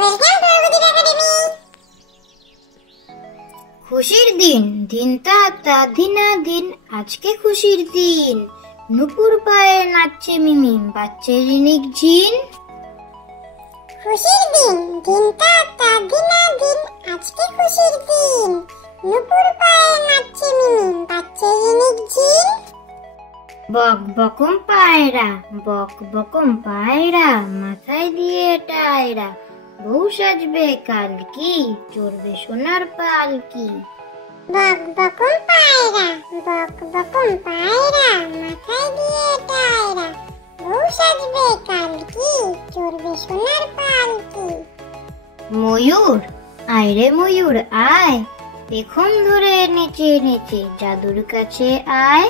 Welcome to অবধি academy. খুশির দিন, দিনটা তা দিন আজকে খুশির দিন। নুপুর পায়ে নাচছে মিমি, বাচ্চে রিনিক ঝিন। খুশির দিন, দিনটা তা দিন আজকে খুশির দিন। নুপুর পায়ে নাচছে মিমি, বাচ্চে রিনিক ঝিন। বক বকম পায়রা, বক বকম পায়রা, মাথায় দিয়ে টায়রা। বউ সাজবে কাল কি, চড়বে সোনার পালকি। বক বকম পায়রা, বক বকম পায়রা, মাথায় দিয়ে টায়রা। বউ সাজবে কাল কি, চড়বে সোনার পালকি। ময়ূর, আয় রে ময়ূর আয়, পেখম ধরে নেচে নেচে জাদুর কাছে আয়।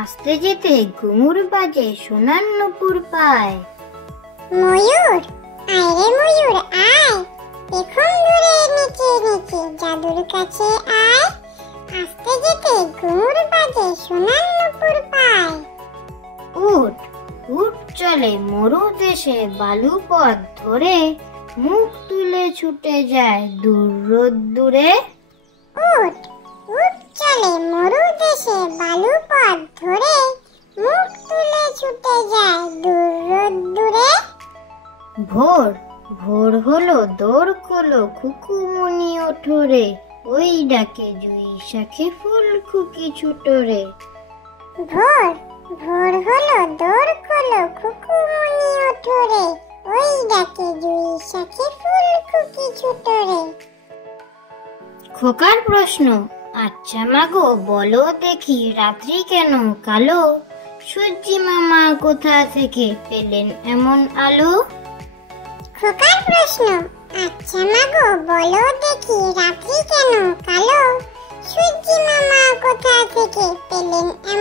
আসতে যেতে ঘুঙুর বাজে, সোনার নুপুর পায়। ময়ূর, আয় রে ময়ূর আয়, পেখম ধরে নেচে নেচে জাদুর কাছে আয়। আসতে যেতে ঘুঙুর বাজে, সোনার নুপুর পায়। উট, উট চলে মরু দেশে, বালু পথ ধরে। মুখ তুলে ছুটে যায় দূর রোদ্দুরে। উট, উট চলে মরু দেশে, বালু পথ ধরে। মুখ তুলে ছুটে যায় দূর রোদ্দুরে। ভোর, ভোর হলো দৌড় খোলো, খুকুমনি ওঠরে। ওই ডাকে জুই শাখে ফুল খুকি ছুটরে। ভোর, ভোর হলো দৌড় খোলো, খুকুমনি ওঠরে। ওই ডাকে জুই শাখে ফুল খুকি ছুটরে। খোকার প্রশ্ন, আচ্ছা মাগো বলো দেখি, রাত্রি কেন কালো? সূর্যি মামা কোথা থেকে পেলেন এমন আলো? খোকার প্রশ্ন, আচ্ছা মাগো বলো দেখি, রাত্রি কেন কালো? সূর্যি মামা কোথা থেকে পেলেন এমন